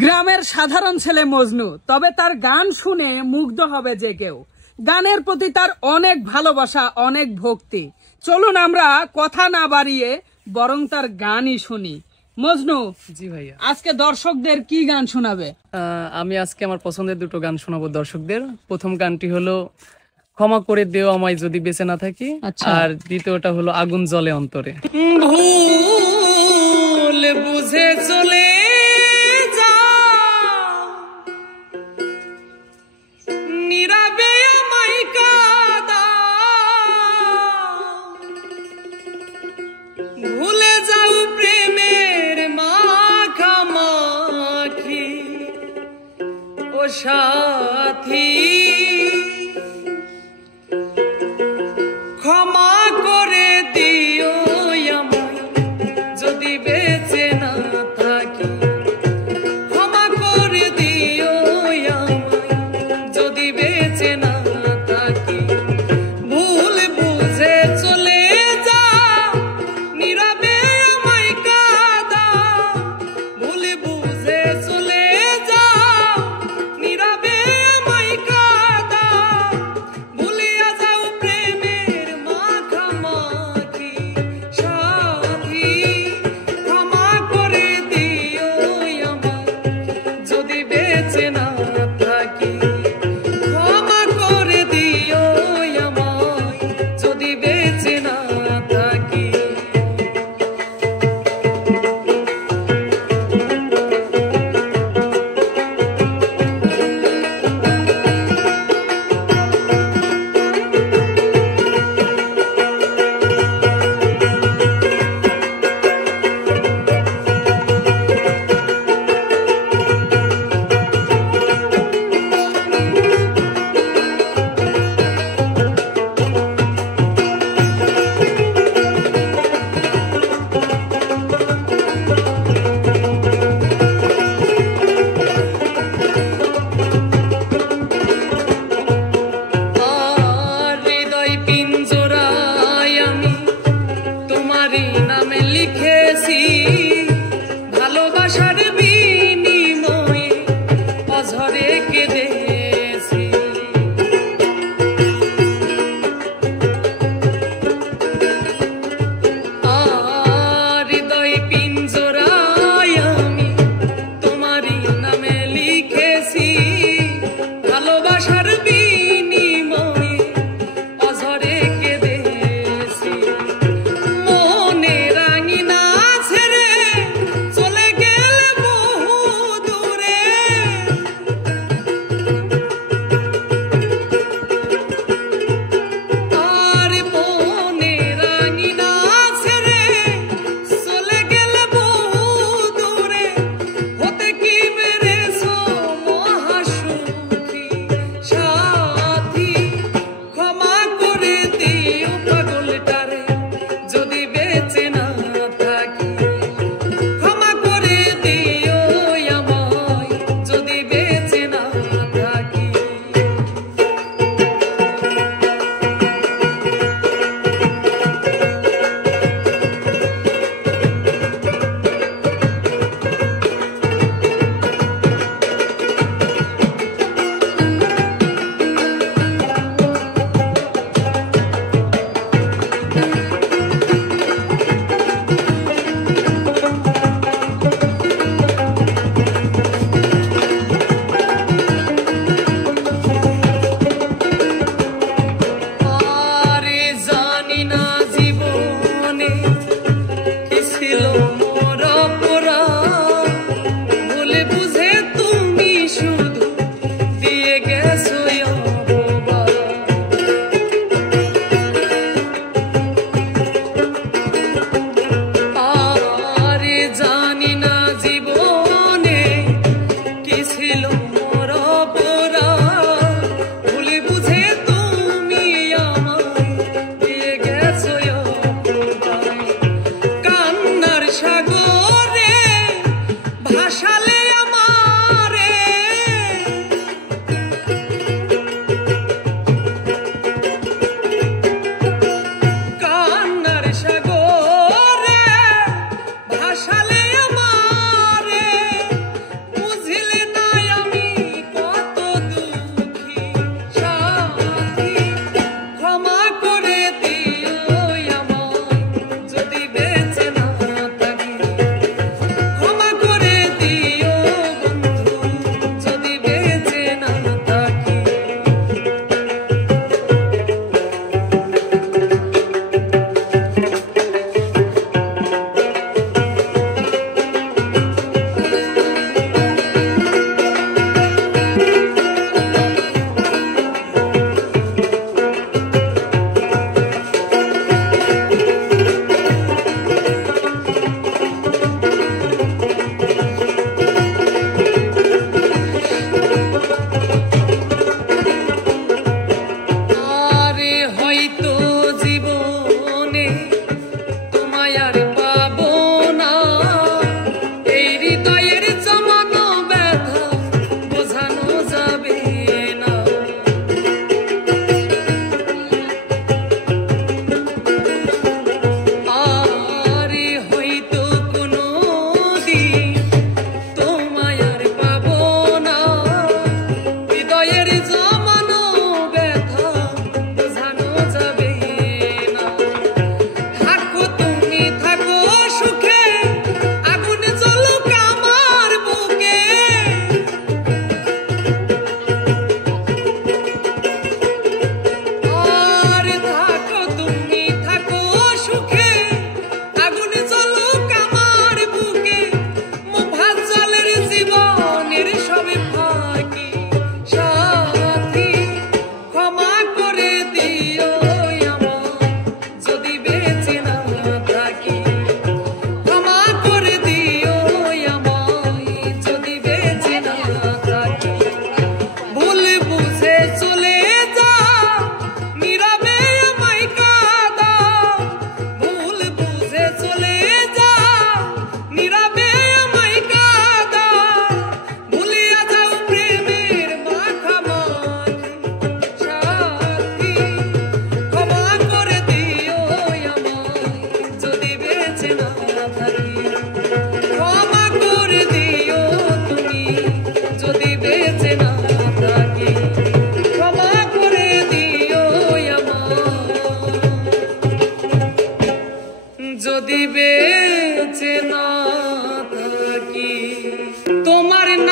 গ্রামের সাধারণ ছেলে মজনু, তবে তার গান শুনে মুগ্ধ হবে যে কেউ। গানের প্রতি তার অনেক ভালোবাসা, অনেক ভক্তি। চলুন আমরা কথা না বাড়িয়ে বরং তার গানই শুনি। মজনু, জি ভাইয়া, আজকে দর্শকদের কি গান শোনাবে? আমি আজকে আমার পছন্দের দুটো গান শোনাবো দর্শকদের। প্রথম গানটি হলো ক্ষমা করে দেও আমায় যদি বেঁচে না থাকি, আর দ্বিতীয়টা হলো আগুন জ্বলে অন্তরে। ভুল বুঝে চলে যা, নীরবে আমায় কাঁদা, ভুলে যাও প্রেমের মাখামাখি ও সাথী, ক্ষমা করে দিও আমায় যদি বেঁচে না থাকি, ক্ষমা করে দিও আমায় যদি বেঁচে না থাকি। ভুল বুঝে চলে যা, নীরবে আমায় কাঁদা, ভুল বুঝে চলে যা, নীরবে আমায় কাঁদা,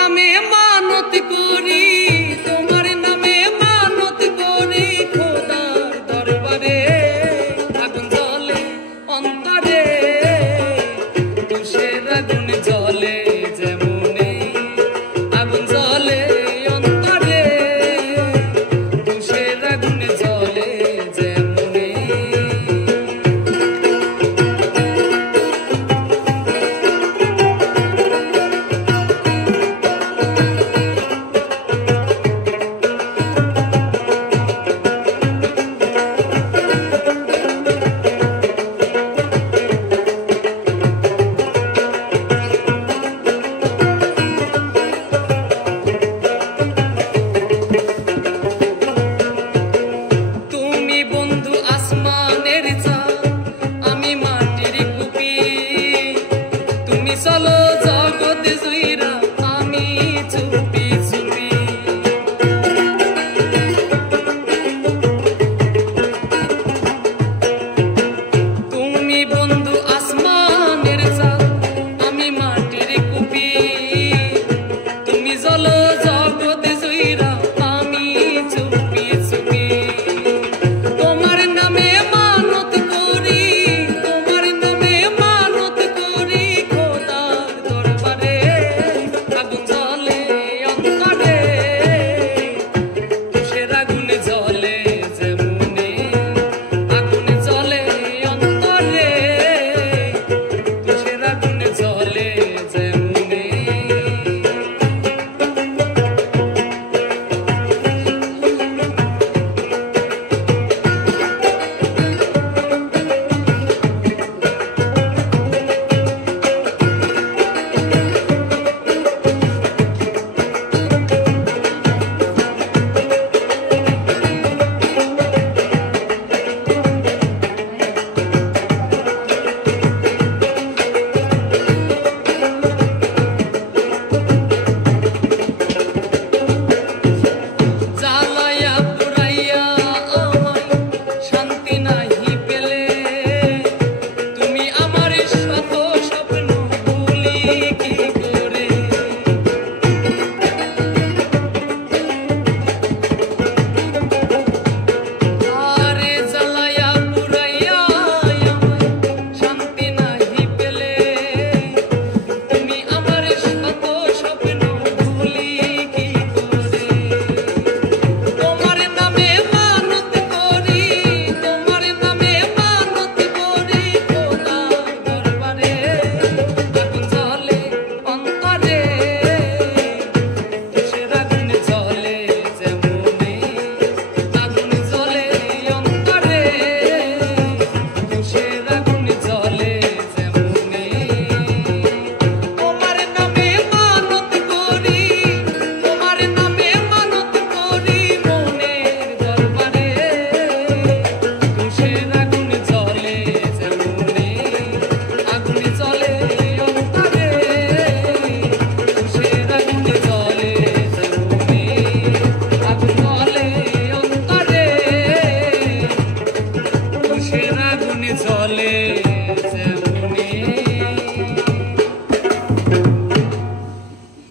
নামে মানত করি, তোমার নামে মানত করি খোদার দরবারে, আগুন জ্বলে অন্তরে, তুষের আগুন জ্বলে যেমনে, আগুন জ্বলে অন্তরে, তুষের আগুন জ্বলে যেমনে। চলো জগৎ জুইরা আমি চুপি চুপি, তুমি বন্ধু আসমানের চাঁদ, আমি মাটির কুপি, তুমি চলো জগৎ জুইরা আমি চুপি চুপি। তোমার নামে মানত করি, তোমার নামে মানত করি খোদার দরবারে, আগুন জ্বলে অন্তরে, তুষের আগুন জ্বলে যেমনে, আগুন জ্বলে অন্তরে, তুষের আগুন জ্বলে যেমনে। জ্বালায়া পুরাইয়া আমায় শান্তি নাহি পেলে, তুমি আমার শত স্বপ্ন ভুলি কি করে, আরে জ্বালায়া পুরাইয়া আমায় শান্তি নাহি পেলে, তুমি আমার শত স্বপ্ন ভুলি কি করে। তোমার নামে মানত করি, তোমার নামে মানত করি খোদার দরবারে, আগুন জ্বলে অন্তরে, তুষের আগুন জ্বলে যেমনে, আগুন জ্বলে অন্তরে, তুষের আগুন জ্বলে যেমনে। তোমার নামে মানত করি, তোমার নামে মানত করি মনের দরবারে, তুষের আগুন জ্বলে যেমনে, আগুন জ্বলে অন্তরে, তুষের আগুন জ্বলে যেমনে, আগুন জ্বলে অন্তরে, তুষের আগুন জ্বলে